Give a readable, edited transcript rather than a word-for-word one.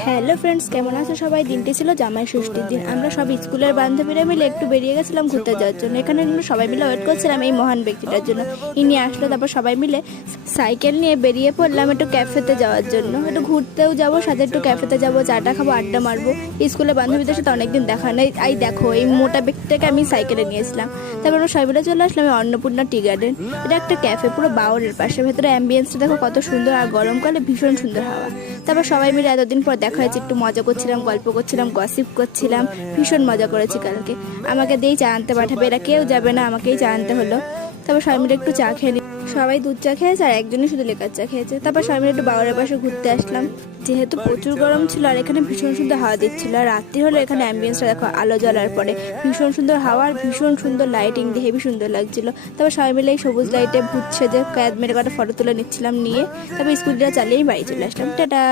Hello friends, কেমন আছো সবাই? দিনটি ছিল জামাই ষষ্ঠীর দিন। আমরা সব স্কুলের বান্ধবীরা মিলে একটু বেরিয়ে গেছিলাম ঘুরতে যাওয়ার জন্য। এখানে আমরা সবাই মিলে ওয়েট করছিলাম এই মহান ব্যক্তিটার জন্য। ইনি আসলো, তারপর সবাই মিলে সাইকেল নিয়ে বেরিয়ে পড়লাম একটু ক্যাফেতে যাওয়ার জন্য। একটু ঘুরতেও যাবো, সাথে একটু ক্যাফেতে যাবো, চাটা খাবো, আড্ডা মারবো। স্কুলের বান্ধবীদের সাথে অনেকদিন দেখা নেই। এই দেখো, এই মোটা ব্যক্তিটাকে আমি সাইকেলে নিয়েছিলাম। তারপর আমরা সবাই মিলে চলে আসলাম অন্নপূর্ণা টি গার্ডেন। এটা একটা ক্যাফে, পুরো বাওরের পাশে। ভেতরে অ্যাম্বিয়েন্সটা দেখো কত সুন্দর, আর গরমকালে ভীষণ সুন্দর হাওয়া। তারপর সবাই মিলে এতদিন পর দেখা হয়েছে, একটু মজা করছিলাম, গল্প করছিলাম, গসিপ করছিলাম। ভীষণ মজা করেছি কালকে। আমাকে দিয়েই চা আনতে পাঠাবে, এরা কেউ যাবে না, আমাকেই চা আনতে হলো। তারপর সবাই মিলে একটু চা খেয়ে সবাই দুধ চা খেয়েছে আর একজনই শুধু লেকার চা খেয়েছে। তারপর সবাই মিলে একটু বাওয়ারের পাশে ঘুরতে আসলাম। যেহেতু প্রচুর গরম ছিল আর এখানে ভীষণ সুন্দর হাওয়া দিচ্ছিল। আর রাত্রি হলে এখানে অ্যাম্বিয়েন্সটা দেখো, আলো জ্বলার পরে ভীষণ সুন্দর হাওয়া আর ভীষণ সুন্দর লাইটিং দিয়ে হেবি সুন্দর লাগছিল। তারপর সবাই মিলে এই সবুজ লাইটে ভূত সেজে ক্যাদ মেরে কটা ফটো তুলে নিচ্ছিলাম, নিয়ে তারপর স্কুটিটা চালিয়েই বাড়ি চলে আসলাম। টাটা।